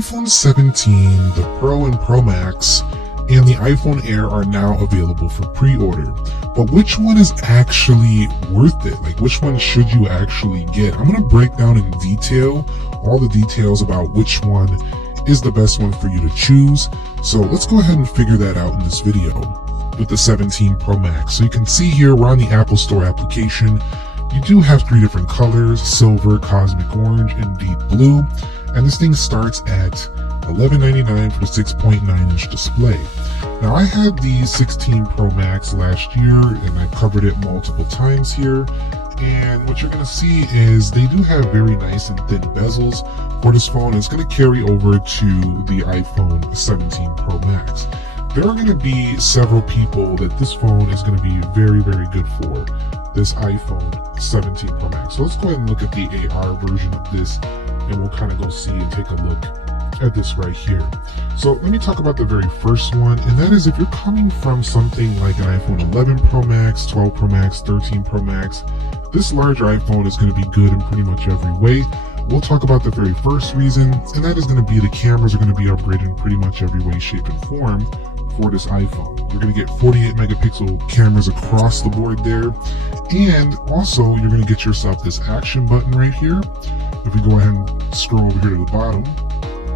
iPhone 17, the Pro and Pro Max, and the iPhone Air are now available for pre-order. But which one is actually worth it? Like, which one should you actually get? I'm going to break down in detail all the details about which one is the best one for you to choose. So let's go ahead and figure that out in this video with the 17 Pro Max. So you can see here we're on the Apple Store application. You do have three different colors: silver, cosmic orange, and deep blue. And this thing starts at $11.99 for the 6.9-inch display. Now, I had the 16 Pro Max last year, and I covered it multiple times here. And what you're going to see is they do have very nice and thin bezels for this phone. It's going to carry over to the iPhone 17 Pro Max. There are going to be several people that this phone is going to be very, very good for, this iPhone 17 Pro Max. So let's go ahead and look at the AR version of this, and we'll kind of go see and take a look at this right here. So let me talk about the very first one, and that is if you're coming from something like an iPhone 11 Pro Max, 12 Pro Max, 13 Pro Max, this larger iPhone is going to be good in pretty much every way. We'll talk about the very first reason, and that is going to be the cameras are going to be upgraded in pretty much every way, shape, and form for this iPhone. You're going to get 48 megapixel cameras across the board there, and also you're going to get yourself this action button right here. If we go ahead and scroll over here to the bottom,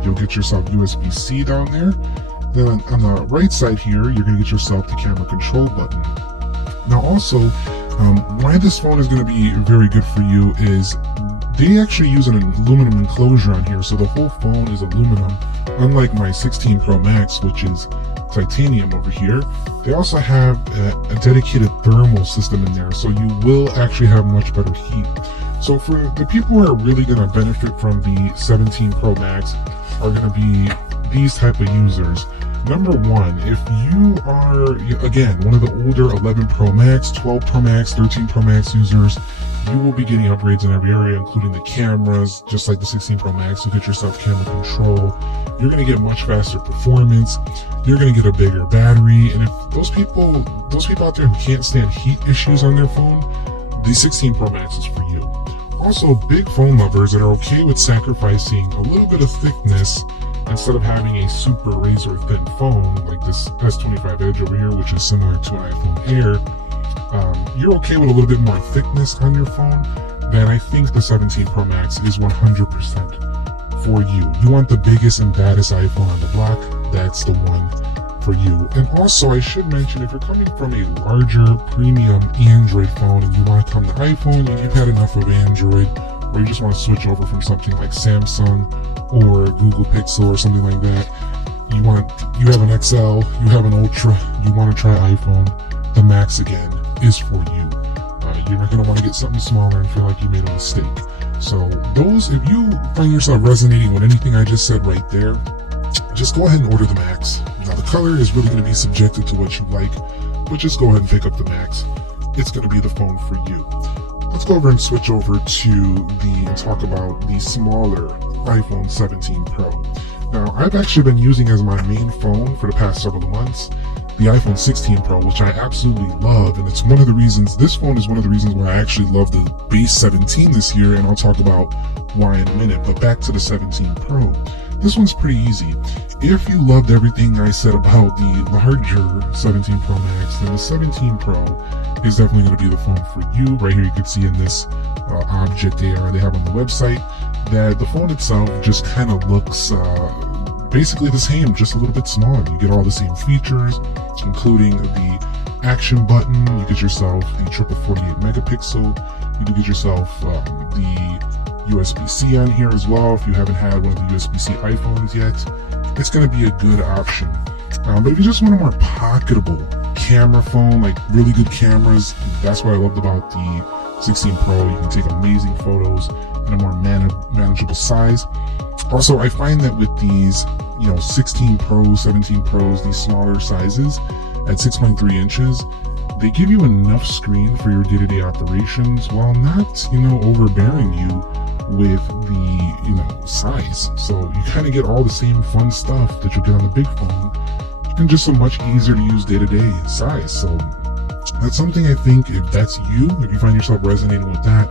you'll get yourself USB-C down there. Then on the right side here, you're going to get yourself the camera control button. Now also, why this phone is going to be very good for you is they actually use an aluminum enclosure on here, so the whole phone is aluminum, unlike my 16 Pro Max, which is titanium over here. They also have a dedicated thermal system in there, so you will actually have much better heat. So for the people who are really going to benefit from the 17 Pro Max are going to be these type of users. Number one, if you are, again, one of the older 11 Pro Max, 12 Pro Max, 13 Pro Max users, you will be getting upgrades in every area, including the cameras. Just like the 16 Pro Max, you'll get yourself camera control. You're going to get much faster performance. You're going to get a bigger battery. And if those people out there who can't stand heat issues on their phone, the 16 Pro Max is for you. Also, big phone lovers that are okay with sacrificing a little bit of thickness instead of having a super razor thin phone like this S25 Edge over here, which is similar to an iPhone Air, you're okay with a little bit more thickness on your phone, then I think the 17 Pro Max is 100% for you. You want the biggest and baddest iPhone on the block, that's the one for you. And also, I should mention, if you're coming from a larger premium Android phone and you want to come to iPhone and you've had enough of Android, or you just want to switch over from something like Samsung or Google Pixel or something like that, you have an XL, you have an Ultra, you want to try iPhone, the Max again is for you. You're not going to want to get something smaller and feel like you made a mistake. So if you find yourself resonating with anything I just said right there, just go ahead and order the Max. Now, the color is really going to be subjective to what you like, but just go ahead and pick up the Max. It's going to be the phone for you. Let's go over and switch over and talk about the smaller iPhone 17 Pro. Now, I've actually been using as my main phone for the past several months the iPhone 16 Pro, which I absolutely love, and it's one of the reasons, this phone is one of the reasons why I actually love the base 17 this year, and I'll talk about why in a minute. But back to the 17 Pro. This one's pretty easy. If you loved everything I said about the larger 17 Pro Max, then the 17 Pro is definitely going to be the phone for you. Right here you can see in this object they have on the website that the phone itself just kind of looks basically the same, just a little bit smaller. You get all the same features, including the action button. You get yourself the triple 48 megapixel. You do get yourself the USB-C on here as well. If you haven't had one of the USB-C iPhones yet, it's going to be a good option. But if you just want a more pocketable camera phone, like really good cameras, that's what I loved about the 16 Pro. You can take amazing photos in a more manageable size. Also, I find that with these 16 Pro, 17 Pros, these smaller sizes at 6.3 inches, they give you enough screen for your day-to-day operations while not overbearing you with the size. So you kind of get all the same fun stuff that you get on the big phone and just a much easier to use day-to-day size. So that's something I think, if that's you, if you find yourself resonating with that,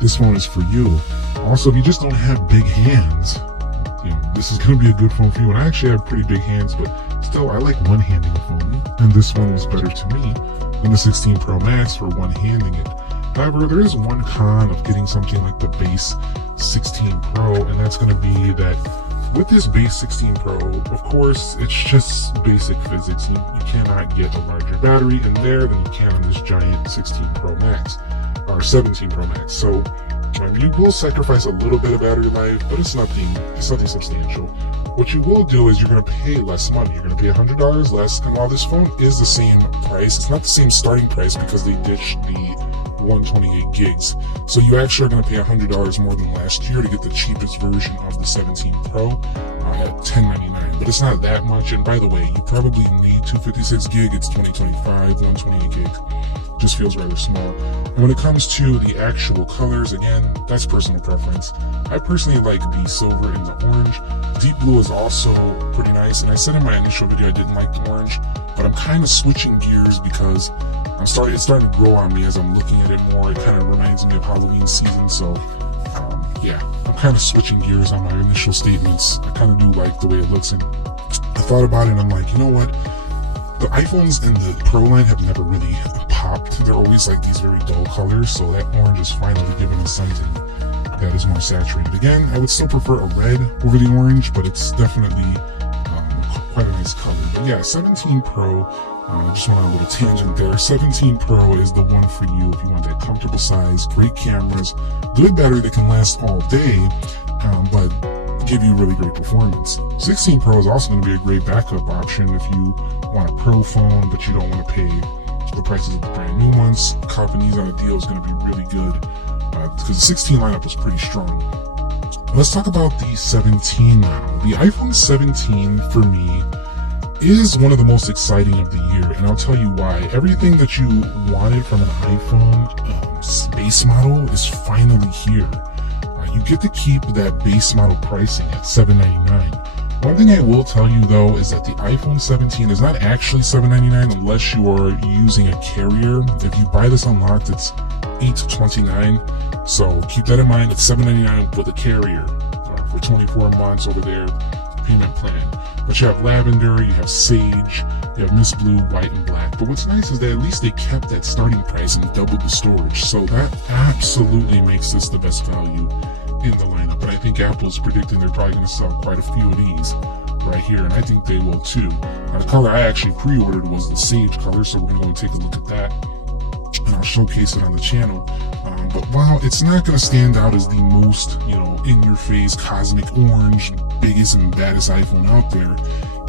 this phone is for you. Also, if you just don't have big hands, this is going to be a good phone for you. And I actually have pretty big hands, but still, I like one-handing a phone, and this one was better to me than the 16 Pro Max for one-handing it. However, there is one con of getting something like the base 16 Pro, and that's going to be that with this base 16 Pro, of course, it's just basic physics. You cannot get a larger battery in there than you can on this giant 16 Pro Max, or 17 Pro Max. So you will sacrifice a little bit of battery life, but it's nothing substantial. What you will do is you're going to pay less money. You're going to pay $100 less, and while this phone is the same price, it's not the same starting price because they ditched the 128 gigs. So you actually are going to pay $100 more than last year to get the cheapest version of the 17 Pro at $1099. But it's not that much. And by the way, you probably need 256 gig. It's 2025, 128 gigs. Just feels rather small. And when it comes to the actual colors, again, that's personal preference. I personally like the silver and the orange. Deep blue is also pretty nice. And I said in my initial video I didn't like the orange, but I'm kind of switching gears because it's starting to grow on me as I'm looking at it more. It kind of reminds me of Halloween season, so yeah, I'm kind of switching gears on my initial statements. I kind of do like the way it looks, and I thought about it and I'm like, you know what? The iPhones in the Pro line have never really popped. They're always like these very dull colors, so that orange is finally giving us something that is more saturated. Again, I would still prefer a red over the orange, but it's definitely quite a nice color. But yeah, 17 Pro, I just went on a little tangent there. 17 Pro is the one for you if you want that comfortable size, great cameras, good battery that can last all day, but give you really great performance. 16 Pro is also going to be a great backup option if you want a Pro phone, but you don't want to pay the prices of the brand new ones. Copping these on a deal is going to be really good because the 16 lineup was pretty strong. Let's talk about the 17 now. The iPhone 17 for me is one of the most exciting of the year, and I'll tell you why. Everything that you wanted from an iPhone base model is finally here. You get to keep that base model pricing at $799. One thing I will tell you though is that the iPhone 17 is not actually $799 unless you are using a carrier. If you buy this unlocked, it's $829. So keep that in mind. It's $799 with a carrier for 24 months over there payment plan. But you have lavender, you have sage, you have mist blue, white, and black. But what's nice is that at least they kept that starting price and doubled the storage. So that absolutely makes this the best value in the lineup. But I think Apple's predicting they're probably going to sell quite a few of these right here, and I think they will too. Now, the color I actually pre-ordered was the sage color, so we're going to take a look at that, and I'll showcase it on the channel. But while it's not going to stand out as the most, in-your-face cosmic orange, biggest and baddest iPhone out there,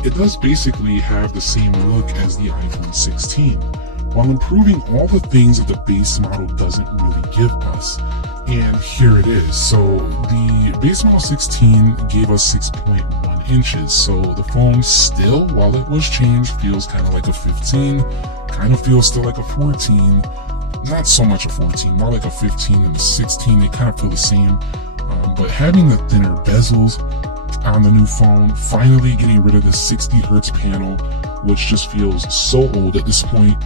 it does basically have the same look as the iPhone 16, while improving all the things that the base model doesn't really give us. And here it is. So the base model 16 gave us 6.1 inches. So the phone still, while it was changed, feels kind of like a 15, kind of feels still like a 14. Not so much a 14, more like a 15 and a 16. They kind of feel the same. But having the thinner bezels on the new phone, finally getting rid of the 60 hertz panel, which just feels so old at this point,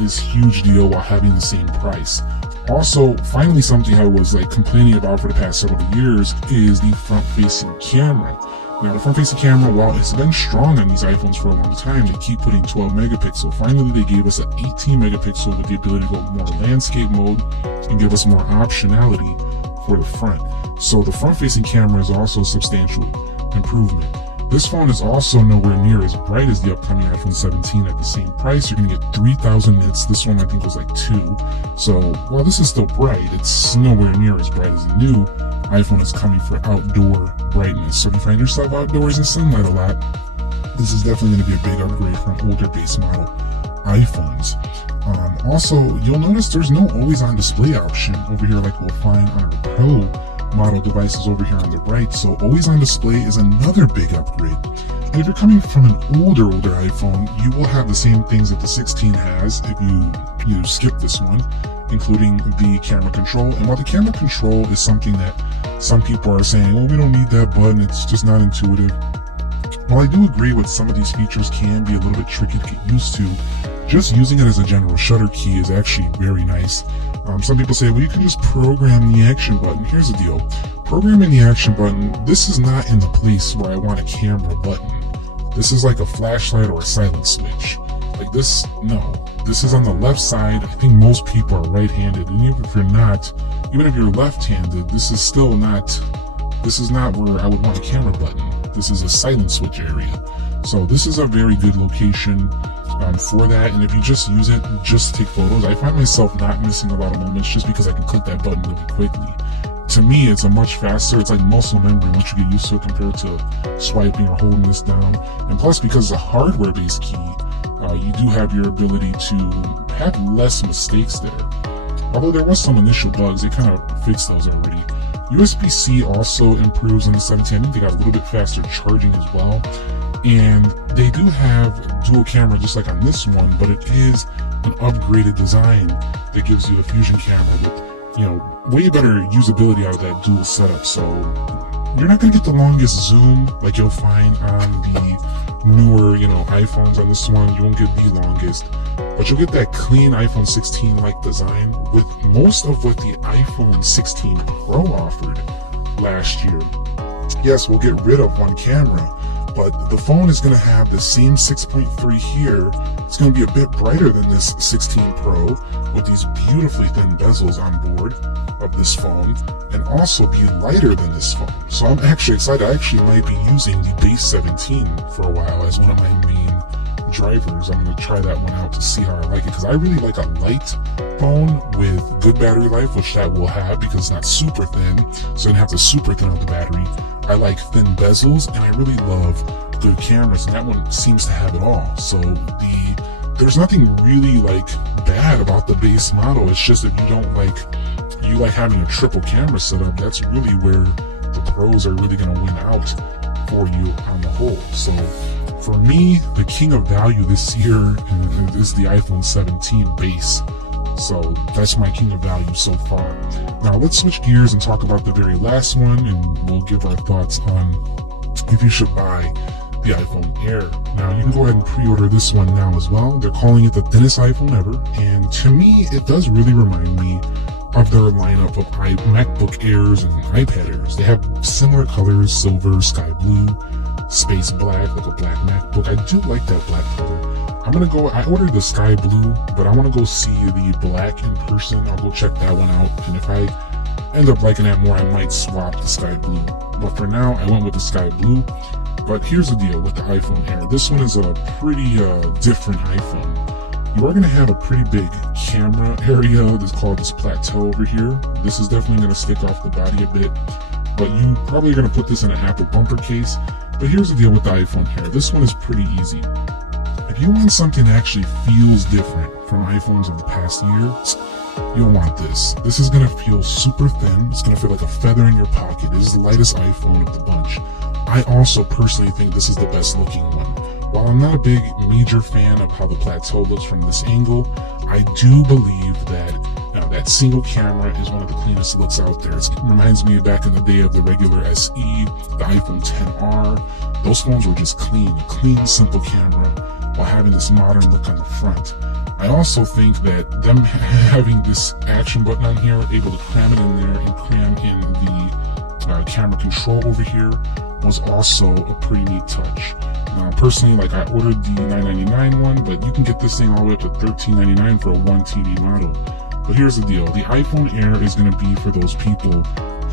is a huge deal while having the same price. Also, finally, something I was complaining about for the past several years is the front-facing camera. Now, the front-facing camera, while it's been strong on these iPhones for a long time, they keep putting 12 megapixel. Finally, they gave us an 18 megapixel with the ability to go more landscape mode and give us more optionality for the front. So the front-facing camera is also a substantial improvement. This phone is also nowhere near as bright as the upcoming iPhone 17 at the same price. You're going to get 3,000 nits. This one I think was 2. So while this is still bright, it's nowhere near as bright as the new iPhone is coming for outdoor brightness. So if you find yourself outdoors in sunlight a lot, this is definitely going to be a big upgrade from older base model iPhones. Also, you'll notice there's no always-on display option over here like we'll find on our Pro model devices over here on the right. So always on display is another big upgrade. And if you're coming from an older iPhone, you will have the same things that the 16 has if you skip this one, including the camera control. And while the camera control is something that some people are saying, oh, we don't need that button, it's just not intuitive. While I do agree with some of these features can be a little bit tricky to get used to, just using it as a general shutter key is actually very nice. Some people say, well, you can just program the action button. Here's the deal. programming the action button, this is not in the place where I want a camera button. This is like a flashlight or a silent switch. Like this, no. This is on the left side. I think most people are right-handed, and even if you're not, even if you're left-handed, this is not where I would want a camera button. This is a silent switch area. So this is a very good location for that, and if you just use it just to take photos, I find myself not missing a lot of moments just because I can click that button really quickly. To me, it's a much faster, it's like muscle memory once you get used to it compared to swiping or holding this down. And plus, because it's a hardware-based key, you do have your ability to have less mistakes there. Although there was some initial bugs, they kind of fixed those already. USB-C also improves on the 17. I think they got a little bit faster charging as well. And they do have dual camera just like on this one, but it is an upgraded design that gives you a fusion camera with, you know, way better usability out of that dual setup. So you're not going to get the longest zoom like you'll find on the newer, you know, iPhones on this one. You won't get the longest, but you'll get that clean iPhone 16 like design with most of what the iPhone 16 Pro offered last year. Yes, we'll get rid of one camera, but the phone is going to have the same 6.3 here. It's going to be a bit brighter than this 16 Pro with these beautifully thin bezels on board of this phone, and also be lighter than this phone. So I'm actually excited. I actually might be using the base 17 for a while as one of my main drivers. I'm going to try that one out to see how I like it, because I really like a light phone with good battery life, which that will have because it's not super thin, so you don't have to super thin out the battery. I like thin bezels, and I really love good cameras, and that one seems to have it all. So there's nothing really like bad about the base model. It's just if you don't like, you like having a triple camera setup, that's really where the pros are really going to win out for you on the whole. So for me, the king of value this year is the iPhone 17 base. So that's my king of value so far. Now let's switch gears and talk about the very last one, and we'll give our thoughts on if you should buy the iPhone Air. Now you can go ahead and pre-order this one now as well. They're calling it the thinnest iPhone ever, and to me it does really remind me of their lineup of MacBook Airs and iPad Airs. They have similar colors: silver, sky blue, space black, like a black MacBook. I do like that black color. I ordered the sky blue, but I want to go see the black in person. I'll go check that one out, and if I end up liking that more, I might swap the sky blue. But for now, I went with the sky blue. But here's the deal with the iPhone Air. This one is a pretty different iPhone. You are going to have a pretty big camera area that's called this plateau over here. This is definitely going to stick off the body a bit, but you probably are going to put this in an Apple bumper case. But here's the deal with the iPhone Air. This one is pretty easy. If you want something that actually feels different from iPhones of the past years, you'll want this. This is going to feel super thin. It's going to feel like a feather in your pocket. This is the lightest iPhone of the bunch. I also personally think this is the best looking one. While I'm not a big major fan of how the plateau looks from this angle, I do believe that that single camera is one of the cleanest looks out there. It reminds me back in the day of the regular SE, the iPhone XR. Those phones were just clean, a clean, simple camera while having this modern look on the front. I also think that them having this action button on here, able to cram it in there and cram in the camera control over here, was also a pretty neat touch. Now, personally, like, I ordered the $9.99 one, but you can get this thing all the way up to $13.99 for a 1 TV model. But here's the deal. The iPhone Air is going to be for those people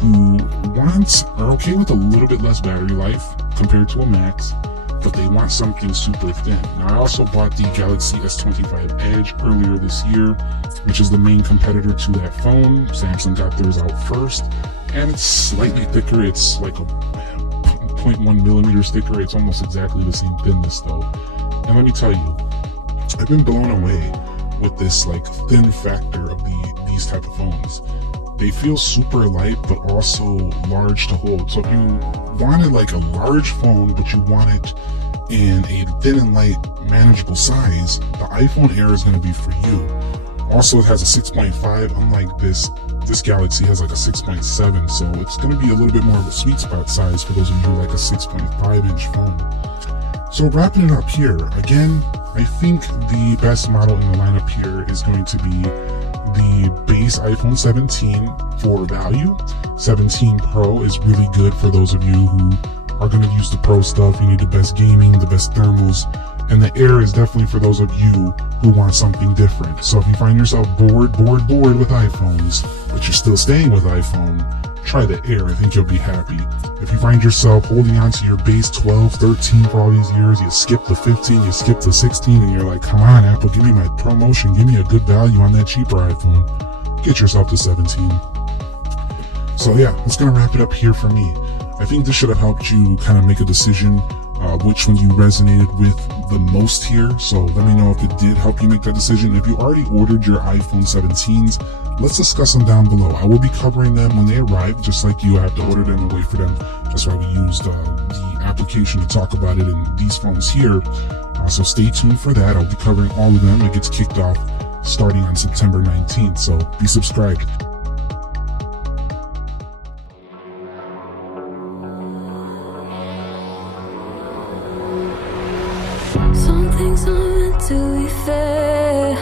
who are okay with a little bit less battery life compared to a Max, but they want something super thin. Now, I also bought the Galaxy S25 Edge earlier this year, which is the main competitor to that phone. Samsung got theirs out first, and it's slightly thicker. It's like a 0.1 millimeters thicker. It's almost exactly the same thinness though. And let me tell you, I've been blown away with this like thin factor of these type of phones. They feel super light, but also large to hold. So if you wanted like a large phone, but you want it in a thin and light, manageable size, the iPhone Air is going to be for you. Also, it has a 6.5, unlike this Galaxy has like a 6.7, so it's going to be a little bit more of a sweet spot size for those of you who like a 6.5 inch phone. So wrapping it up here, again, I think the best model in the lineup here is going to be the base iPhone 17 for value. 17 Pro is really good for those of you who are going to use the Pro stuff. You need the best gaming, the best thermals, and the Air is definitely for those of you who want something different. So if you find yourself bored with iPhones, but you're still staying with iPhone, try the Air. I think you'll be happy. If you find yourself holding on to your base 12, 13 for all these years, you skip the 15, you skip the 16, and you're like, come on, Apple, give me my promotion, give me a good value on that cheaper iPhone. Get yourself to 17. So yeah, that's going to wrap it up here for me. I think this should have helped you kind of make a decision which one you resonated with the most here. So let me know if it did help you make that decision. If you already ordered your iPhone 17s, let's discuss them down below. I will be covering them when they arrive, just like you. I have to order them and wait for them. That's why we used the application to talk about it in these phones here. So stay tuned for that. I'll be covering all of them. It gets kicked off starting on September 19th. So be subscribed. Some things aren't meant to be fair.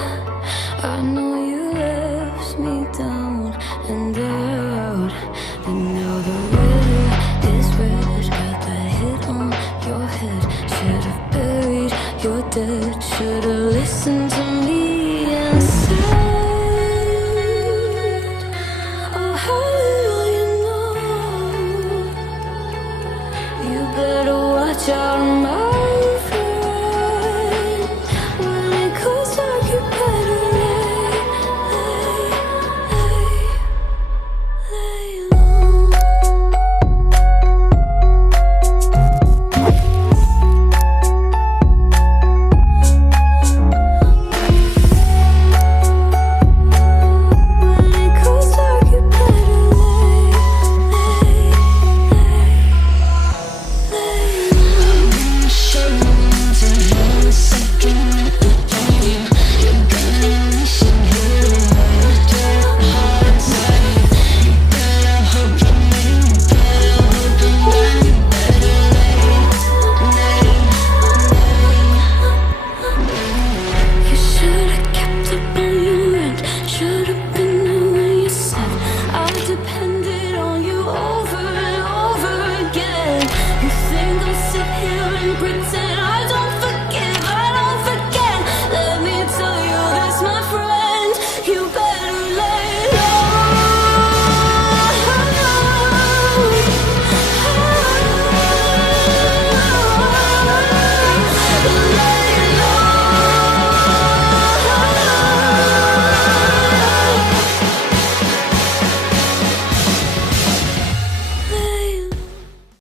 I know you left me down and out, and now the weather is red. Got that hit on your head. Should've buried your dead. Should've listened to